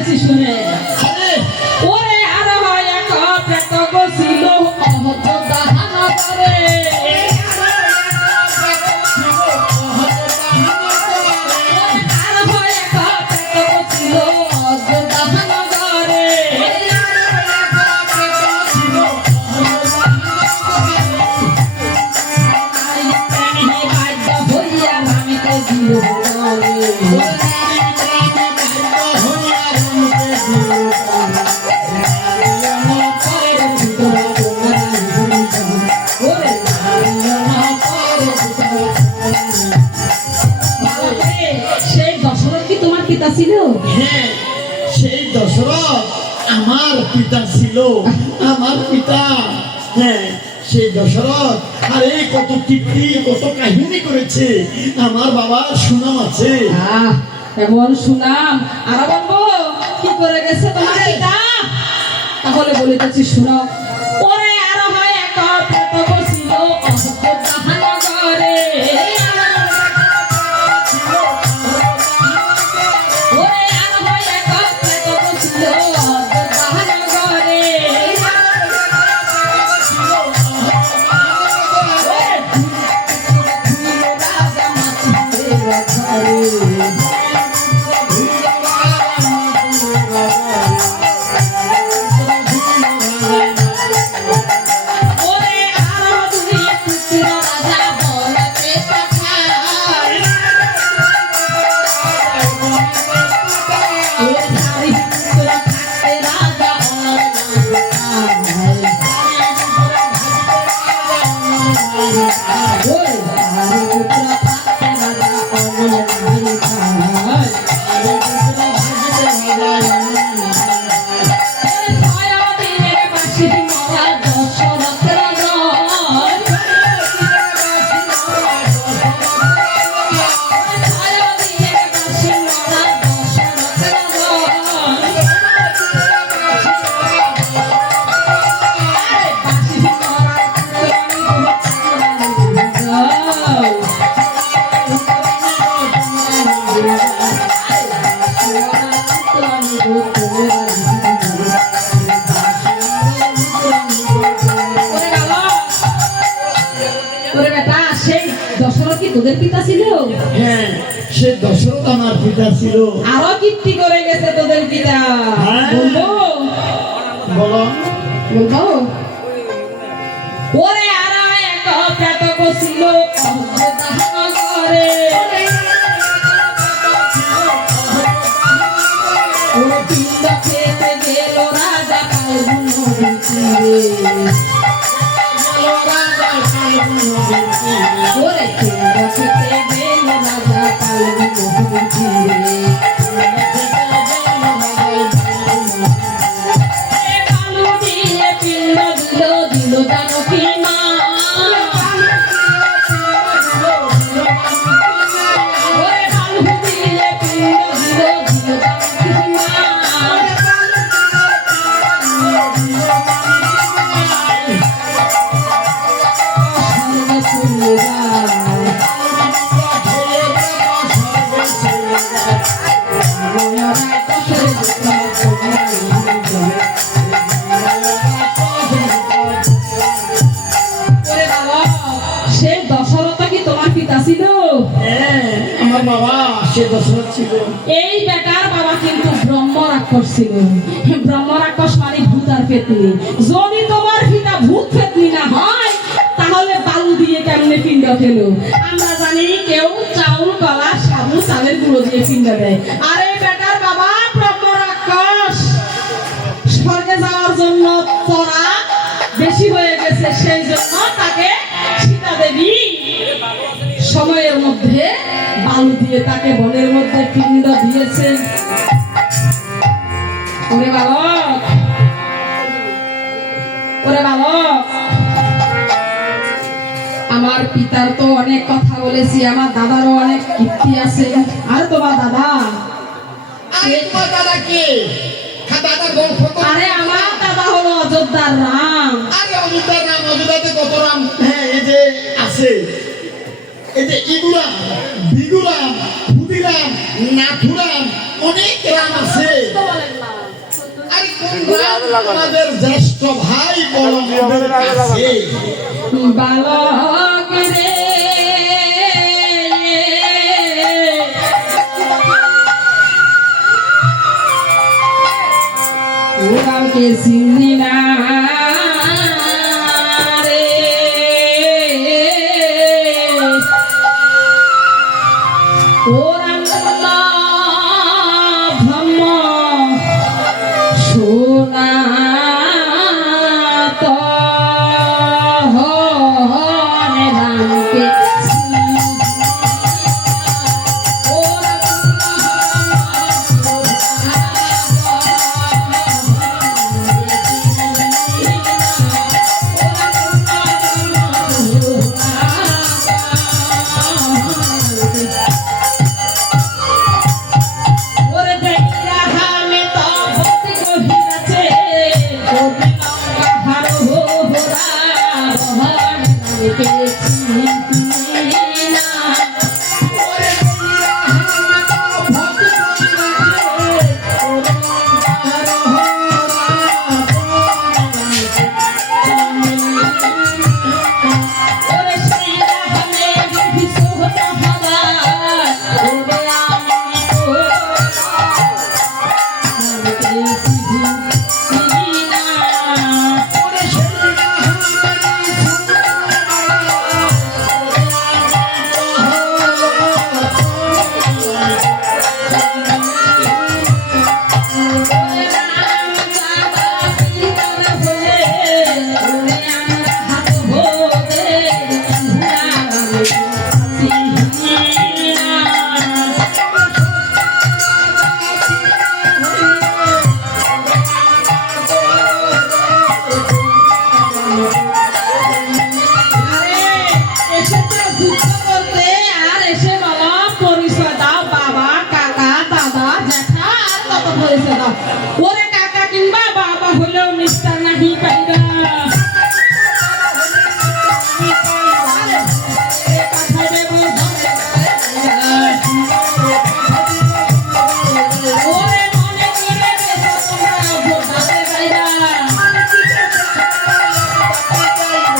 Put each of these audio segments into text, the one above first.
বলিতেছি শুনে ওরে আর হয় এক পেট গছিল অযোধ্যা নগরে ছিল হ্যাঁ সেই দশরথ আমার পিতা ছিল আমার পিতা হ্যাঁ সেই দশরথ আরে কত কীর্তি কত কাহিনী করেছে আমার বাবার সুনাম আছে এমন সুনাম আর বলবো কি করে গেছে তোমার পিতা তাহলে বলিতেছি শুনো ওরে আর হয় এক পেট বসিল অযোধ্যা নগরে তোদের পিতা ছিল হ্যাঁ সে দশরথ আমার পিতা ছিল আরো কীর্তি করে গেছে তোদের পিতা বলবো বলো বলবো ওরে আর এক পেট বসিল অযোধ্যা নগরে ওরে পিণ্ড খেতে গেল রাজা ওরে পিণ্ড খেতে গেল রাজা কালু দিয়ে পিণ্ড দিল দিল জানকী মা ওরে কালু দিয়ে পিণ্ড দিল দিল জানকী মা আমার বাবা সে দশরথ ছিল এই বেটার বাবা কিন্তু ব্রহ্ম রাক্ষস ছিল ব্রহ্ম রাক্ষস মানে ভূত আর পেতনি যদি তোমার পিতা ভূত পেতনি না হয় তাহলে বালু দিয়ে কেমনে পিণ্ড খেলো আমরা জানি কেউ চাউল কলা সাবু চালের গুঁড়ো দিয়ে পিণ্ড দেয় আর এই বেটার বাবা ব্রহ্ম রাক্ষস স্বর্গে যাওয়ার জন্য তোরা বেশি হয়ে গেছে সেই জন্য তাকে সীতা দেবী সময়ের মধ্যে বালু দিয়ে তাকে বনের মধ্যে পিণ্ড দিয়েছেন ওরে বালক ওরে বালক আমার পিতার তো অনেক কথা বলেছি আমার দাদারও অনেক কীর্তি আছে আর তোমার দাদা কে আরে আমার দাদা হলো অযোধ্যার রাম আরে অযোধ্যার রাম অযোধ্যাতে কত রাম হ্যাঁ এই যে আছে এই যে ইগুরাম বিগুরাম ক্ষুদিরাম নাথুরাম অনেক রাম আছে আমাদের জ্যেষ্ঠ ভাই বলদের কাছে বালক রে ওরাকে চিনি না রে ওরা ব্রহ্ম সোনা তো হরে রামকে ওরে দেখিয়া হামে তো ভক্তি কহিয়াছে হারো হোরা রহমান নামকে চিনি না ওরে দেখিয়া হামে তো ভক্তি করিয়াছে ওরে সেইরা হামে বিশুদ্ধ হওয়া ওরে আমি তো নামকে চিনি না ওরে সেইরা ওরে রাম বাবা পিতর হয়ে ওরে আমরা হাত ভোগে ভুলা চিনি না আরে এসেছে যুদ্ধ করতে আর এসে বলো পরিচয় দাও বাবা কাকা দাদা জ্যাঠা আর কত পরিচয় দাও ওরে কাকা কিংবা বাবা হলেও নিষ্ঠা নাহি পাইবা আরে, এ পাঠাবে বোঝাবে ওরে মনে করে বেশো তোমরা ভোটাতে যাইবা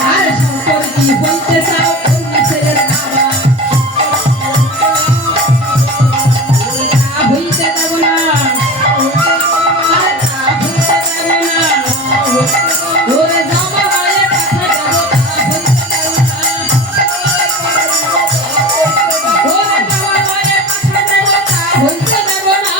আরে শঙ্কর কি বলতে চাও অন্য ছেলের বাবা তা হইতে দেব না আরে তা হইতে দেব না ওরে জামা হয়ে পাঠা দেব তা হইতে দেব না ওরে জামা হয়ে পাঠা দেব তা হইতে দেব না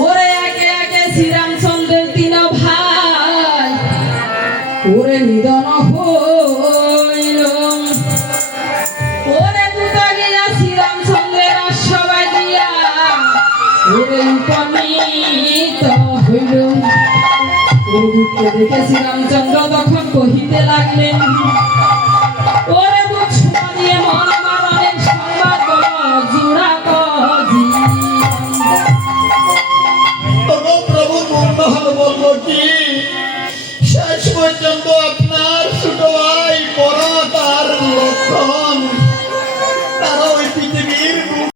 ওরে একে একে শ্রীরামচন্দ্রের তিন ভাই ওরে নিধন হইল ওরে দুটা গিয়া শ্রীরামচন্দ্রের সবাই দিয়া ওরে উপনীত হইল ওর দুঃখ দেখে শ্রীরামচন্দ্র তখন কহিতে লাগলেন